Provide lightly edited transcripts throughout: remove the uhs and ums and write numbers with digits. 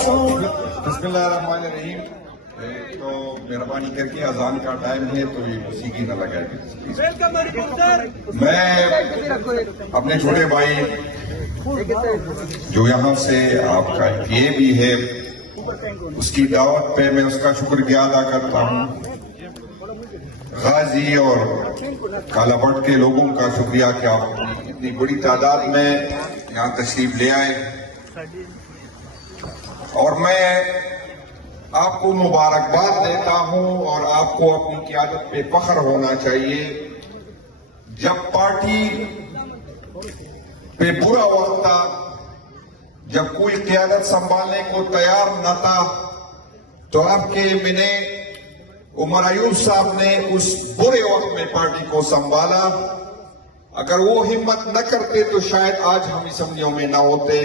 بسم اللہ الرحمن الرحیم. تو مہربانی کر کے اذان کا ٹائم ہے تو یہ موسیقی نہ لگائے. میں اپنے چھوٹے بھائی جو یہاں سے آپ کا یہ بھی ہے اس کی دعوت پہ میں اس کا شکریہ ادا کرتا ہوں. غازی اور کالا بٹ کے لوگوں کا شکریہ کہ آپ اتنی بڑی تعداد میں یہاں تشریف لے آئے. اور میں آپ کو مبارکباد دیتا ہوں اور آپ کو اپنی قیادت پہ فخر ہونا چاہیے. جب پارٹی پہ برا وقت تھا، جب کوئی قیادت سنبھالنے کو تیار نہ تھا، تو آپ کے میں نے عمر ایوب صاحب نے اس برے وقت میں پارٹی کو سنبھالا. اگر وہ ہمت نہ کرتے تو شاید آج ہم اسمبلیوں میں نہ ہوتے.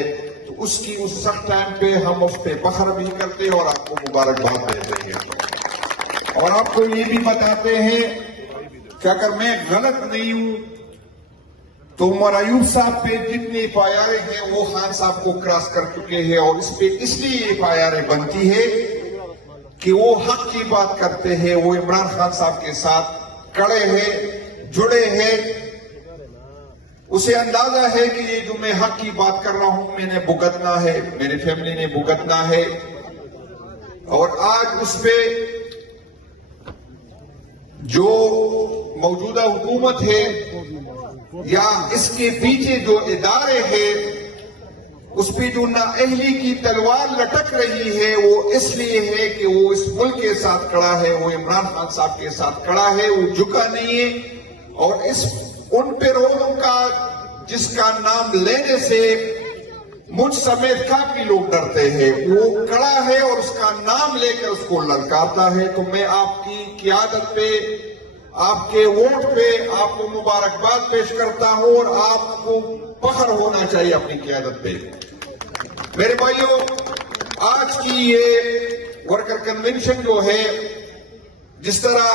تو اس کی اس سخت ٹائم پہ ہم اس پہ فخر بھی کرتے اور آپ کو مبارکباد دیتے ہیں اور آپ کو یہ بھی بتاتے ہیں کہ اگر میں غلط نہیں ہوں تو عمر ایوب صاحب پہ جتنے ایف آئی آر ہیں وہ خان صاحب کو کراس کر چکے ہیں. اور اس پہ اس لیے ایف آئی آر بنتی ہے کہ وہ حق کی بات کرتے ہیں، وہ عمران خان صاحب کے ساتھ کڑے ہیں، جڑے ہیں. اسے اندازہ ہے کہ یہ جو میں حق کی بات کر رہا ہوں میں نے بھگتنا ہے، میری فیملی نے بھگتنا ہے. اور آج اس پہ جو موجودہ حکومت ہے یا اس کے پیچھے جو ادارے ہیں اس پہ جو نااہلی کی تلوار لٹک رہی ہے وہ اس لیے ہے کہ وہ اس ملک کے ساتھ کھڑا ہے، وہ عمران خان صاحب کے ساتھ کھڑا ہے، وہ جھکا نہیں ہے. اور ان پہ روزوں کا جس کا نام لینے سے مجھ سمیت کافی لوگ ڈرتے ہیں، وہ کھڑا ہے اور اس کا نام لے کر اس کو للکارتا ہے. تو میں آپ کی قیادت پہ، آپ کے ووٹ پہ آپ کو مبارکباد پیش کرتا ہوں اور آپ کو فخر ہونا چاہیے اپنی قیادت پہ. میرے بھائیوں، آج کی یہ ورکر کنونشن جو ہے، جس طرح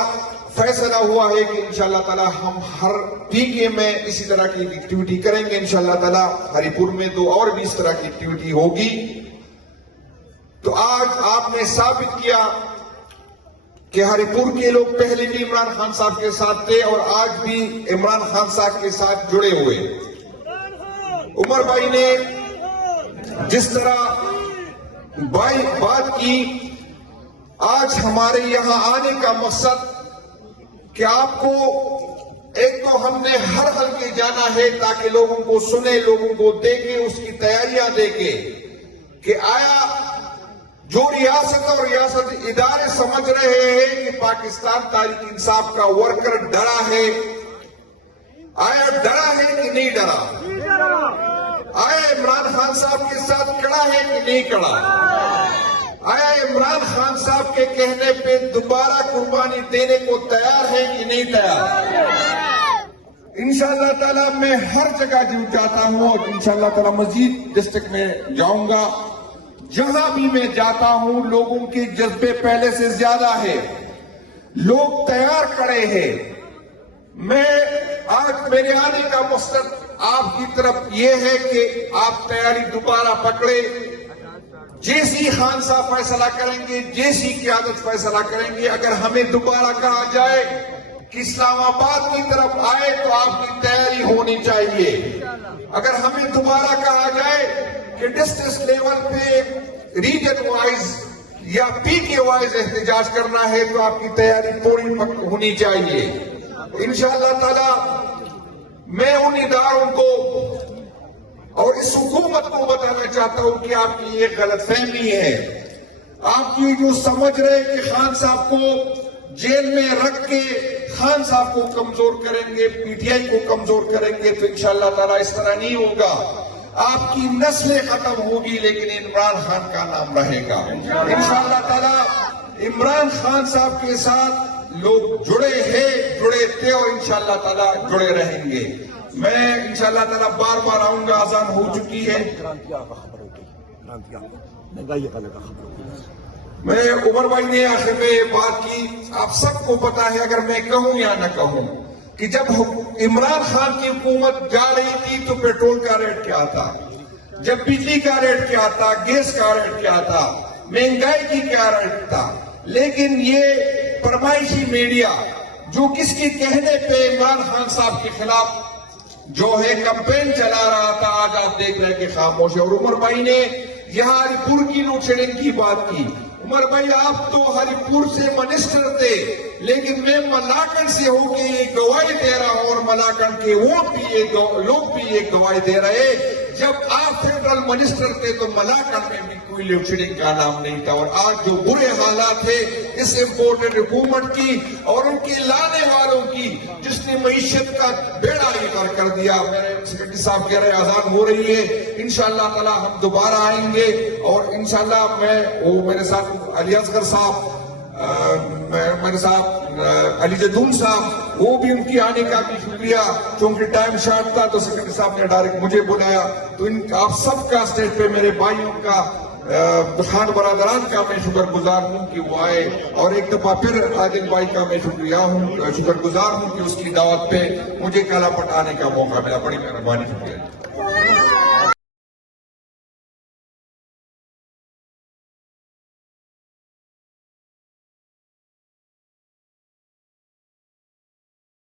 فیصلہ ہوا ہے کہ انشاءاللہ تعالی ہم ہر پی کے میں اسی طرح کی ایکٹیویٹی کریں گے انشاءاللہ تعالی. ہری پور میں تو اور بھی اس طرح کی ایکٹیویٹی ہوگی. تو آج آپ نے ثابت کیا کہ ہری پور کے لوگ پہلے بھی عمران خان صاحب کے ساتھ تھے اور آج بھی عمران خان صاحب کے ساتھ جڑے ہوئے. عمر بھائی نے جس طرح بات کی، آج ہمارے یہاں آنے کا مقصد کہ آپ کو ایک تو ہم نے ہر حلقے جانا ہے تاکہ لوگوں کو سنے، لوگوں کو دیکھے، اس کی تیاریاں دیکھے کہ آیا جو ریاست اور ریاست ادارے سمجھ رہے ہیں کہ پاکستان تحریک انصاف کا ورکر ڈرا ہے، آیا ڈرا ہے کہ نہیں ڈرا؟ آیا عمران خان صاحب کے ساتھ کھڑا ہے کہ نہیں کھڑا؟ آیا عمران خان صاحب کے کہنے پہ دوبارہ قربانی دینے کو تیار ہے کہ نہیں تیار؟ انشاءاللہ تعالیٰ میں ہر جگہ جاتا ہوں اور انشاءاللہ تعالیٰ مزید ڈسٹرکٹ میں جاؤں گا. جہاں بھی میں جاتا ہوں لوگوں کے جذبے پہلے سے زیادہ ہے، لوگ تیار کھڑے ہیں. میں آج میرے آنے کا مقصد آپ کی طرف یہ ہے کہ آپ تیاری دوبارہ پکڑے. جیسی خان صاحب فیصلہ کریں گے، جیسی قیادت فیصلہ کریں گے، اگر ہمیں دوبارہ کہا جائے کہ اسلام آباد کی طرف آئے تو آپ کی تیاری ہونی چاہیے. اگر ہمیں دوبارہ کہا جائے کہ ڈسٹرکٹ لیول پہ ریجن وائز یا پی کے وائز احتجاج کرنا ہے تو آپ کی تیاری پوری ہونی چاہیے. انشاءاللہ تعالی میں ان اداروں کو اور اس حکومت کو بتانا چاہتا ہوں کہ آپ کی یہ غلط فہمی ہے. آپ کی جو سمجھ رہے کہ خان صاحب کو جیل میں رکھ کے خان صاحب کو کمزور کریں گے، پی ٹی آئی کو کمزور کریں گے، تو انشاءاللہ تعالیٰ اس طرح نہیں ہوگا. آپ کی نسلیں ختم ہوگی لیکن عمران خان کا نام رہے گا. انشاءاللہ تعالیٰ عمران خان صاحب کے ساتھ لوگ جڑے ہیں، جڑے تھے اور انشاءاللہ تعالیٰ جڑے رہیں گے. میں انشاءاللہ تعالیٰ بار بار آؤں گا، اذان ہو چکی ہے. میں عمر بھائی نے آخر میں بات کی، آپ سب کو پتا ہے اگر میں کہوں یا نہ کہوں کہ جب عمران خان کی حکومت جا رہی تھی تو پیٹرول کا ریٹ کیا تھا. جب بجلی کا ریٹ کیا تھا، گیس کا ریٹ کیا تھا، مہنگائی کی کیا ریٹ تھا، لیکن یہ فرمائشی میڈیا جو کس کے کہنے پہ عمران خان صاحب کے خلاف جو ہے کمپین چلا رہا تھا، آج آپ دیکھ رہے ہیں کہ خاموش ہے. اور عمر بھائی نے یہاں ہری پور کی لوڈ شیڈنگ کی بات کی. عمر بھائی آپ تو ہری پور سے منسٹر تھے، لیکن میں ملاکنڈ سے ہو کے یہ گواہی دے رہا ہوں، اور ملاکنڈ کے ووٹ بھی لوگ بھی یہ گواہی دے رہے. جب آپ فیڈرل منسٹر تھے تو ملاکنڈ میں بھی کوئی لوڈ شیڈنگ کا نام نہیں تھا. اور آج جو برے حالات ہیں اس امپورٹنٹ حکومت کی اور ان کے لانے والوں کی، جس نے معیشت کا بیڑا ہی غرق کر دیا. میرے سیکرٹری صاحب کہہ رہے اذان ہو رہی ہے، انشاءاللہ تعالی ہم دوبارہ آئیں گے. اور انشاءاللہ میرے ساتھ علی اصغر صاحب، میرے ساتھ علی جدون صاحب، وہ بھی ان کی آنے کا بھی شکریہ. چونکہ ٹائم شارٹ تھا تو سیکرٹری صاحب نے ڈائریکٹ مجھے بلایا. تو آپ سب کا اسٹیج پہ میرے بھائیوں کا، خان برادران کا میں شکر گزار ہوں کہ وہ آئے. اور ایک دفعہ پھر عادل بھائی کا میں شکر گزار ہوں کہ اس کی دعوت پہ مجھے کالا پٹ آنے کا موقع ملا. بڑی مہربانی، شکریہ.